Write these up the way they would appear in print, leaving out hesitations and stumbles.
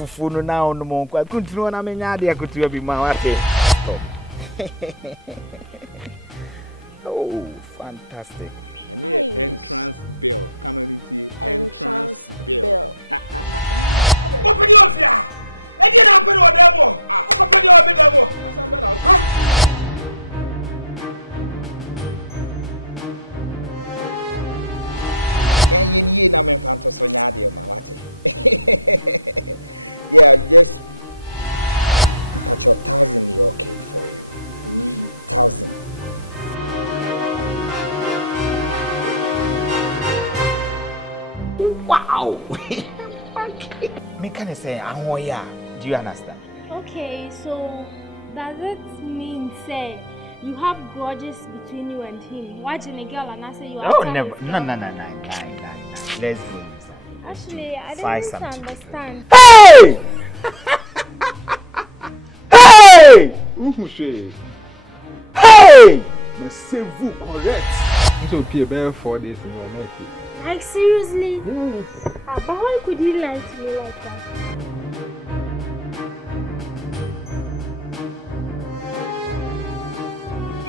fufu no na ono mo kwa kuntinu na menya ade akotu abi ma wate. Oh, fantastic. And the entrance bill. Come and see entrance bill. Open the ofia. E dey na open o demo. Open the open demo. Asambela. You na me fanto so nyaade ma wate. Yeah, just touch your 1,000 okay for you. 1,000. Wow. Me can say ahoya. Do you understand? Okay, so does it mean say you have grudges between you and him? Watching a girl and I say you are. Oh, never. No. Let's go. Actually, I don't understand. Hey! Hey! Hey! Mais c'est vous correct. So pay bear 4 days in your life. Like seriously? But why could he lie to me like that?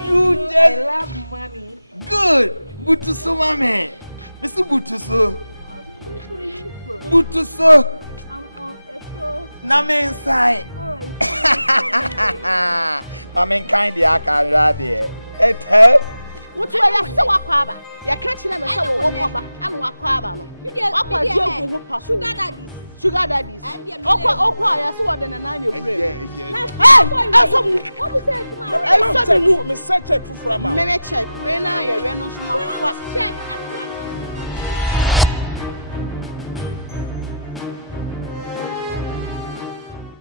You just I love money. good. Butuso mame. Mr. Butuso. Butuso. I'm on a phone. Na me inside. Alright. Mame kind the akara there. Et help. What do I say wakwaba? Ya can't let me say wakwaba. I'm wakwaba no. Wakwa jogo ho pa. Sugar daddies. Sugar daddies. Okwa ya so wada na na your brain. Hey, asom. What we say to my? Me say check for frama. Me check. We na ya we no so ma. Check.